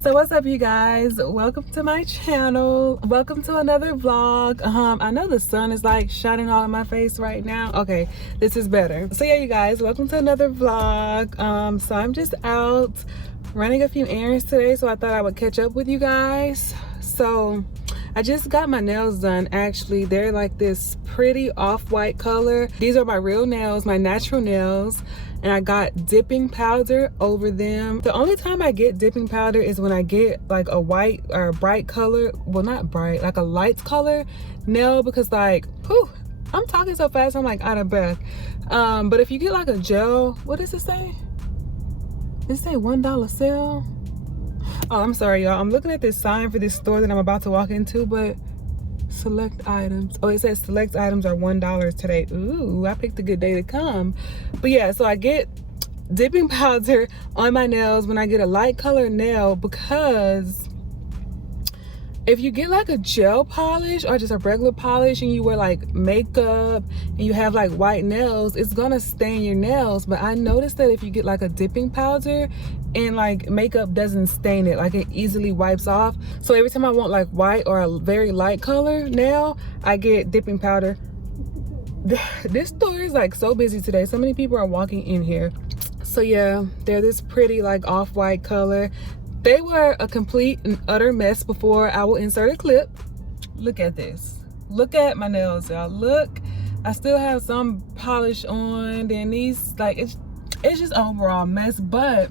So what's up, you guys? Welcome to my channel. Welcome to another vlog. I know the sun is like shining all in my face right now. Okay, this is better. So yeah, you guys, welcome to another vlog. So I'm just out running a few errands today, so I thought I would catch up with you guys. So I just got my nails done. Actually, they're like this pretty off-white color. These are my real nails, my natural nails, and I got dipping powder over them. The only time I get dipping powder is when I get like a white or a bright color, well, not bright, like a light color nail, because like, whew, I'm talking so fast I'm like out of breath. But if you get like a gel, what does it say? It say $1 sale. Oh, I'm sorry, y'all. I'm looking at this sign for this store that I'm about to walk into, but select items. Oh, it says select items are $1 today. Ooh, I picked a good day to come. But yeah, so I get dipping powder on my nails when I get a light color nail, because if you get like a gel polish or just a regular polish and you wear like makeup and you have like white nails, it's gonna stain your nails. But I noticed that if you get like a dipping powder and like makeup doesn't stain it, like it easily wipes off. So every time I want like white or a very light color nail, I get dipping powder. This store is like so busy today. So many people are walking in here. So yeah, they're this pretty like off-white color. They were a complete and utter mess before. I will insert a clip. Look at this. Look at my nails, y'all. Look, I still have some polish on. Then these, like, it's just overall mess. But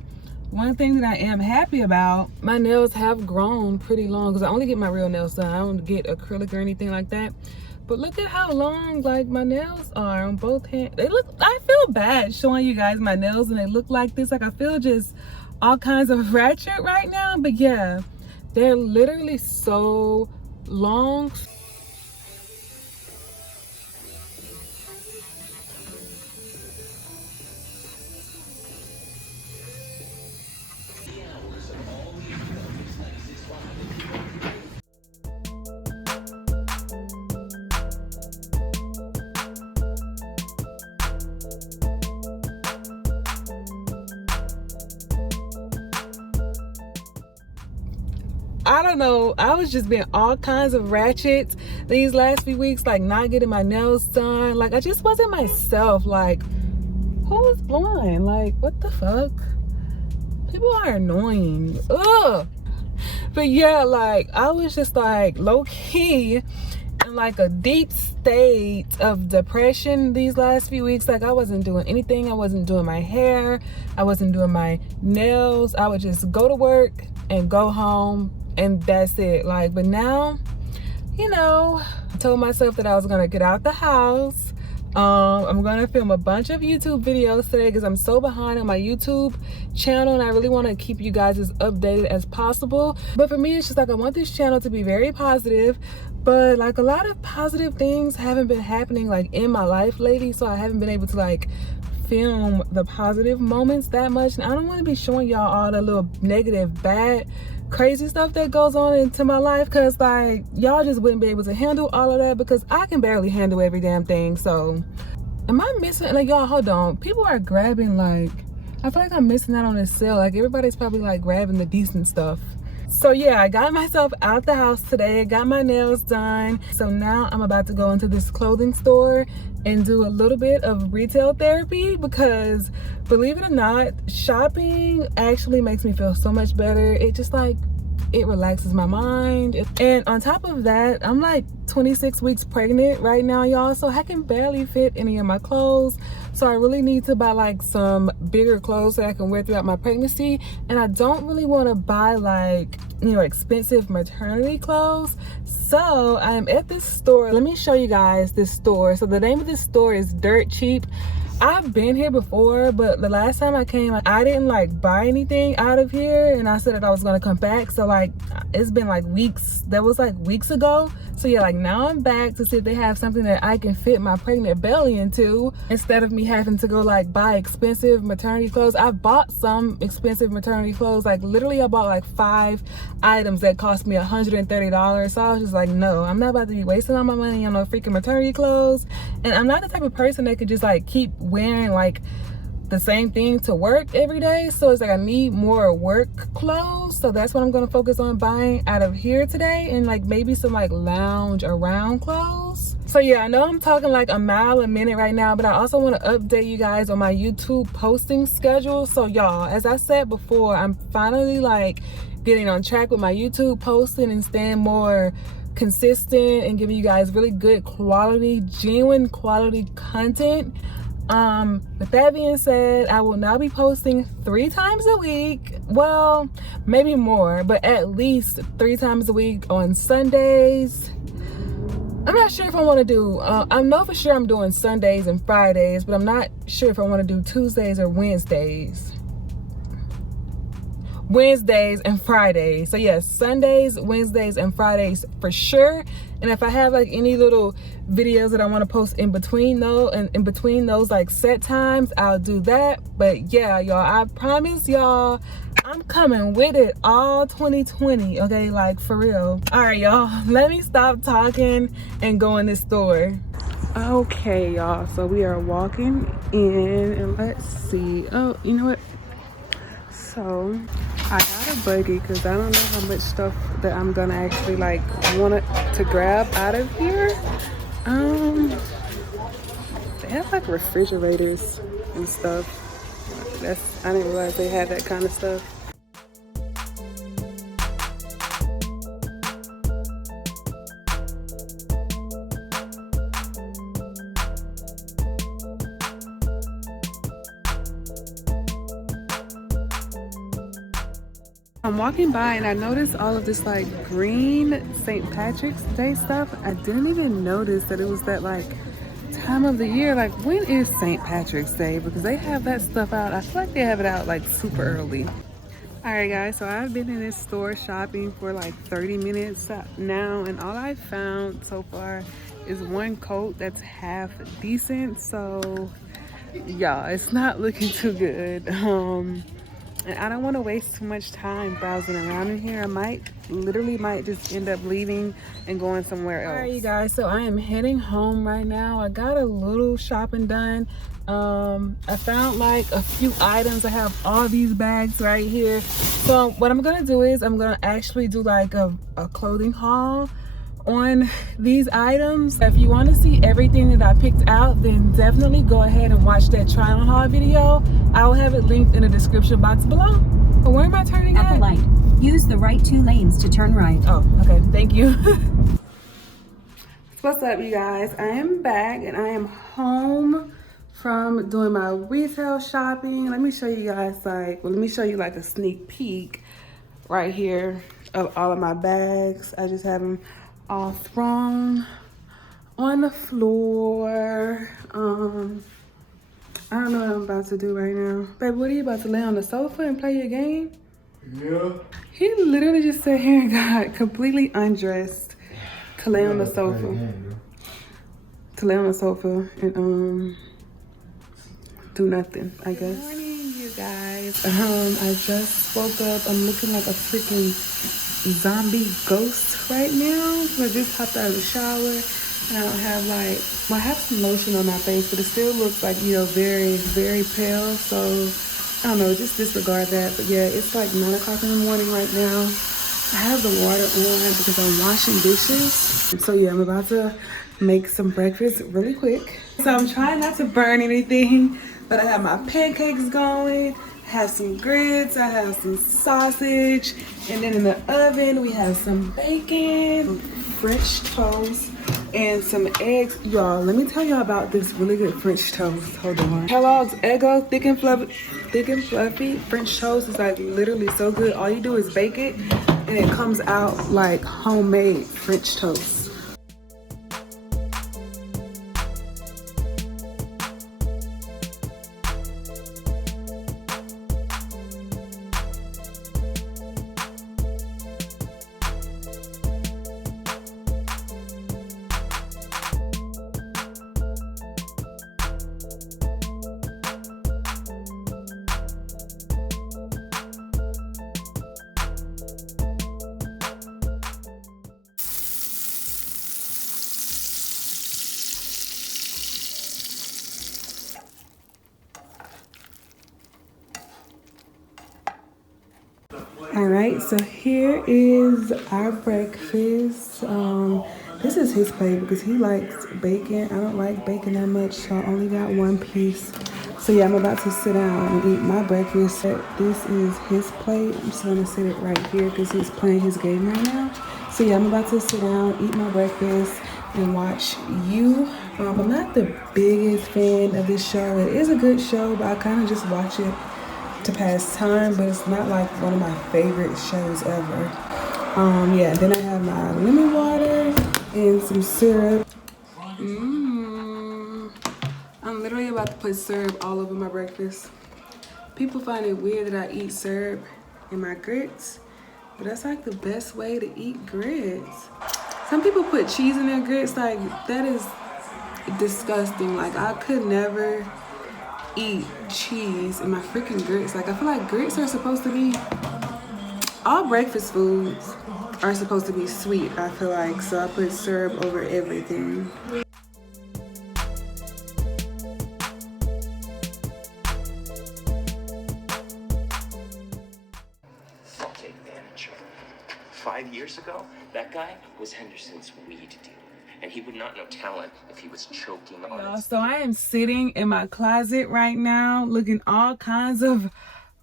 one thing that I am happy about, my nails have grown pretty long, because I only get my real nails done. I don't get acrylic or anything like that. But look at how long like my nails are on both hands. They look, I feel bad showing you guys my nails and they look like this. Like I feel just all kinds of ratchet right now. But yeah, they're literally so long. I don't know, I was just being all kinds of ratchet these last few weeks, like not getting my nails done. Like I just wasn't myself. Like, who is blind? Like, what the fuck? People are annoying. Ugh. But yeah, like I was just like low-key in like a deep state of depression these last few weeks. Like I wasn't doing anything. I wasn't doing my hair. I wasn't doing my nails. I would just go to work and go home, and that's it. Like, but now, you know, I told myself that I was gonna get out the house. I'm gonna film a bunch of YouTube videos today because I'm so behind on my YouTube channel, and I really want to keep you guys as updated as possible. But for me, it's just like I want this channel to be very positive, but like a lot of positive things haven't been happening like in my life lately, so I haven't been able to like film the positive moments that much. And I don't want to be showing y'all all the little negative, bad, crazy stuff that goes on into my life, because like y'all just wouldn't be able to handle all of that, because I can barely handle every damn thing. So am I missing, like, y'all, hold on, people are grabbing, like, I feel like I'm missing out on this sale. Like everybody's probably like grabbing the decent stuff. So yeah, I got myself out the house today, got my nails done. So now I'm about to go into this clothing store and do a little bit of retail therapy, because believe it or not, shopping actually makes me feel so much better. It just like, it relaxes my mind. And on top of that, I'm like 26 weeks pregnant right now, y'all, so I can barely fit any of my clothes. So I really need to buy like some bigger clothes that I can wear throughout my pregnancy. And I don't really want to buy like, you know, expensive maternity clothes. So I'm at this store. Let me show you guys this store. So the name of this store is Dirt Cheap. I've been here before, but the last time I came, I didn't like buy anything out of here, and I said that I was gonna come back. So like it's been like weeks. That was like weeks ago. So yeah, like now I'm back to see if they have something that I can fit my pregnant belly into, instead of me having to go like buy expensive maternity clothes. I bought some expensive maternity clothes. Like literally I bought like 5 items that cost me $130. So I was just like, no, I'm not about to be wasting all my money on no freaking maternity clothes. And I'm not the type of person that could just like keep wearing like the same thing to work every day. So it's like I need more work clothes. So that's what I'm gonna focus on buying out of here today, and like maybe some like lounge around clothes. So yeah, I know I'm talking like a mile a minute right now, but I also want to update you guys on my YouTube posting schedule. So y'all, as I said before, I'm finally like getting on track with my YouTube posting and staying more consistent and giving you guys really good quality, genuine quality content. With that being said, I will now be posting 3 times a week. Well, maybe more, but at least 3 times a week on Sundays. I'm not sure if I want to do, I know for sure I'm doing Sundays and Fridays, but I'm not sure if I want to do Tuesdays or Wednesdays and Fridays. So yes, Sundays, Wednesdays, and Fridays for sure. And if I have like any little videos that I want to post in between those like set times, I'll do that. But yeah, y'all, I promise y'all, I'm coming with it all 2020, okay? Like for real. All right, y'all, let me stop talking and go in this store. Okay, y'all, so we are walking in, and let's see. Oh, you know what? So I got a buggy because I don't know how much stuff that I'm gonna actually like want to grab out of here. They have like refrigerators and stuff. I didn't realize they had that kind of stuff. I'm walking by and I noticed all of this like green St. Patrick's Day stuff. I didn't even notice that it was that like time of the year. Like, when is St. Patrick's Day? Because they have that stuff out. I feel like they have it out like super early. All right, guys, so I've been in this store shopping for like 30 minutes now, and all I found so far is one coat that's half decent. So yeah, it's not looking too good. And I don't want to waste too much time browsing around in here. I literally might just end up leaving and going somewhere else. All right, you guys, so I am heading home right now. I got a little shopping done. I found like a few items. I have all these bags right here. So what I'm gonna do is I'm gonna actually do like a clothing haul on these items. If you want to see everything that I picked out, then definitely go ahead and watch that try on haul video. I will have it linked in the description box below. But where am I turning at? At the light, use the right 2 lanes to turn right. Oh, okay, thank you. What's up, you guys? I am back and I am home from doing my retail shopping. Let me show you guys let me show you like a sneak peek right here of all of my bags. I just have them all thrown on the floor. I don't know what I'm about to do right now. Babe, what are you about to lay on the sofa and play your game? Yeah. He literally just sat here and got completely undressed to lay on the sofa. To lay on the sofa and do nothing, I guess. Good morning, you guys. I just woke up. I'm looking like a freaking zombie ghost right now. So I just hopped out of the shower and I don't have I have some lotion on my face, but it still looks like, you know, very, very pale. So I don't know, just disregard that. But yeah, it's like 9 o'clock in the morning right now. I have the water on because I'm washing dishes. So yeah, I'm about to make some breakfast really quick. So I'm trying not to burn anything, but I have my pancakes going. I have some grits, I have some sausage, and then in the oven we have some bacon, French toast, and some eggs. Y'all, let me tell y'all about this really good French toast. Hold on. Kellogg's Eggo thick and fluffy French toast is like literally so good. All you do is bake it and it comes out like homemade French toast. All right, so here is our breakfast. This is his plate because he likes bacon. I don't like bacon that much, so I only got one piece. So yeah, I'm about to sit down and eat my breakfast. This is his plate. I'm just gonna sit it right here because he's playing his game right now. So yeah, I'm about to sit down, eat my breakfast, and watch You. I'm not the biggest fan of this show. It is a good show, but I kind of just watch it to pass time, but it's not like one of my favorite shows ever. Yeah, then I have my lemon water and some syrup. I'm literally about to put syrup all over my breakfast. People find it weird that I eat syrup in my grits, but that's like the best way to eat grits. Some people put cheese in their grits, like that is disgusting. Like I could never eat cheese in my freaking grits. Like I feel like grits are supposed to be, all breakfast foods are supposed to be sweet, I feel like, so I put syrup over everything. Take advantage of her. 5 years ago, that guy was Henderson's weed dealer, and he would not know talent if he was choking on it. So I am sitting in my closet right now, looking all kinds of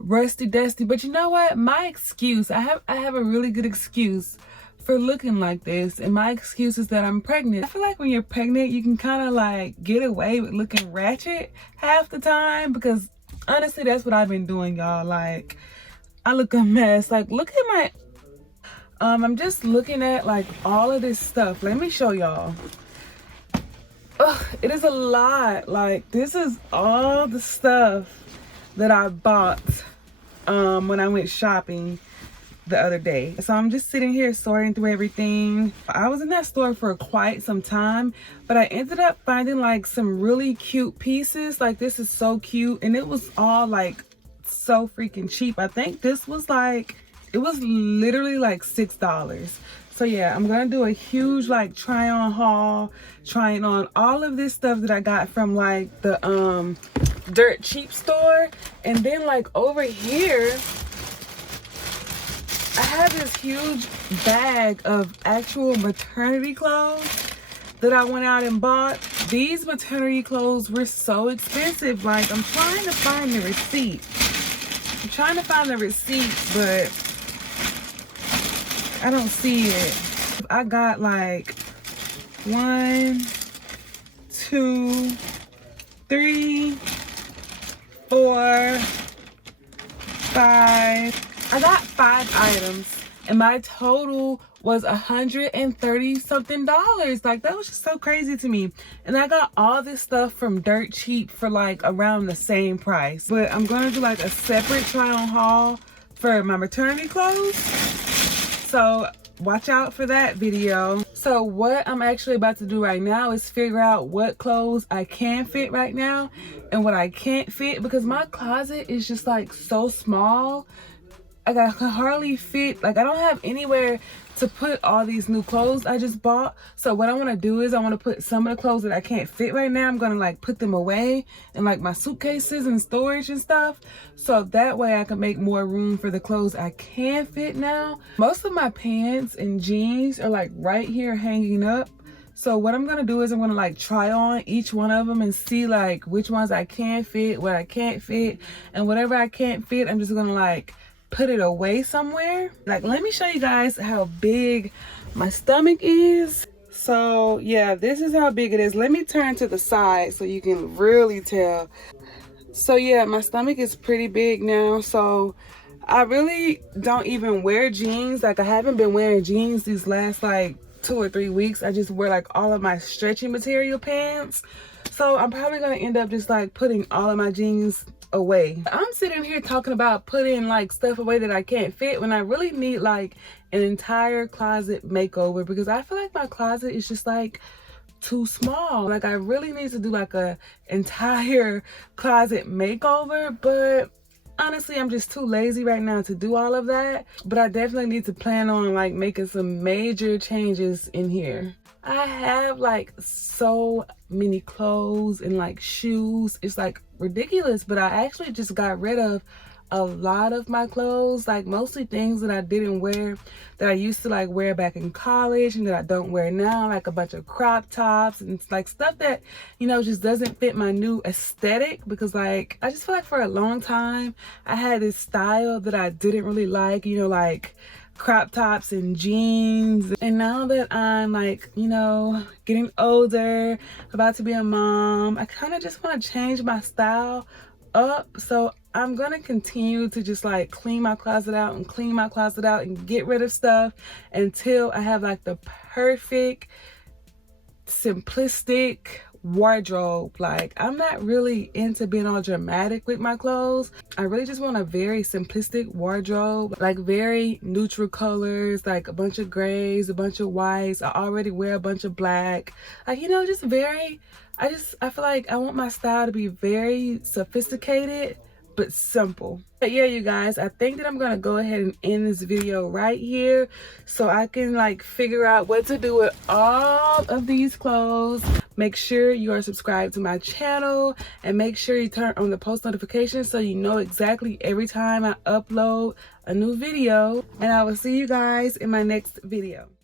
rusty dusty, but you know what? My excuse, I have a really good excuse for looking like this, and my excuse is that I'm pregnant. I feel like when you're pregnant, you can kind of like get away with looking ratchet half the time, because honestly, that's what I've been doing, y'all. Like, I look a mess. Like, look at my, I'm just looking at like all of this stuff. Let me show y'all. Ugh, it is a lot. Like, this is all the stuff that I bought when I went shopping the other day. So I'm just sitting here sorting through everything. I was in that store for quite some time, but I ended up finding like some really cute pieces. Like, this is so cute, and it was all like so freaking cheap. I think this was like, it was literally like $6. So yeah, I'm gonna do a huge like try on haul, trying on all of this stuff that I got from like the dirt cheap store. And then like over here I have this huge bag of actual maternity clothes that I went out and bought. These maternity clothes were so expensive. Like, I'm trying to find the receipt. But I don't see it. I got like 1, 2, 3, 4, 5. I got 5 items, and my total was $130 something. Like, that was just so crazy to me. And I got all this stuff from dirt cheap for like around the same price. But I'm gonna do like a separate try on haul for my maternity clothes, so watch out for that video. So what I'm actually about to do right now is figure out what clothes I can fit right now and what I can't fit, because my closet is just like so small. I can hardly fit, like, I don't have anywhere to put all these new clothes I just bought. So what I want to do is I want to put some of the clothes that I can't fit right now, I'm gonna like put them away in like my suitcases and storage and stuff, so that way I can make more room for the clothes I can fit now. Most of my pants and jeans are like right here hanging up. So what I'm gonna do is I'm gonna like try on each one of them and see like which ones I can fit, what I can't fit, and whatever I can't fit, I'm just gonna like put it away somewhere. Like, let me show you guys how big my stomach is. So yeah, this is how big it is. Let me turn to the side so you can really tell. So yeah, my stomach is pretty big now. So I really don't even wear jeans. Like, I haven't been wearing jeans these last like 2 or 3 weeks. I just wear like all of my stretchy material pants. So I'm probably gonna end up just like putting all of my jeans away. I'm sitting here talking about putting like stuff away that I can't fit when I really need like an entire closet makeover, because I feel like my closet is just like too small. Like, I really need to do like a entire closet makeover, but honestly, I'm just too lazy right now to do all of that. But I definitely need to plan on like making some major changes in here. I have like so many clothes and like shoes. It's like ridiculous, but I actually just got rid of a lot of my clothes, like mostly things that I didn't wear, that I used to like wear back in college and that I don't wear now, like a bunch of crop tops and like stuff that, you know, just doesn't fit my new aesthetic. Because like I just feel like for a long time I had this style that I didn't really like, you know, like crop tops and jeans. And now that I'm like, you know, getting older, about to be a mom, I kind of just want to change my style up. So I'm gonna continue to just like clean my closet out and clean my closet out and get rid of stuff until I have like the perfect simplistic wardrobe. Like I'm not really into being all dramatic with my clothes. I really just want a very simplistic wardrobe, like very neutral colors, like a bunch of grays, a bunch of whites. I already wear a bunch of black, like, you know, just very, I feel like I want my style to be very sophisticated but simple. But yeah, you guys, I think that I'm gonna go ahead and end this video right here so I can like figure out what to do with all of these clothes. Make sure you are subscribed to my channel and make sure you turn on the post notifications so you know exactly every time I upload a new video. And I will see you guys in my next video.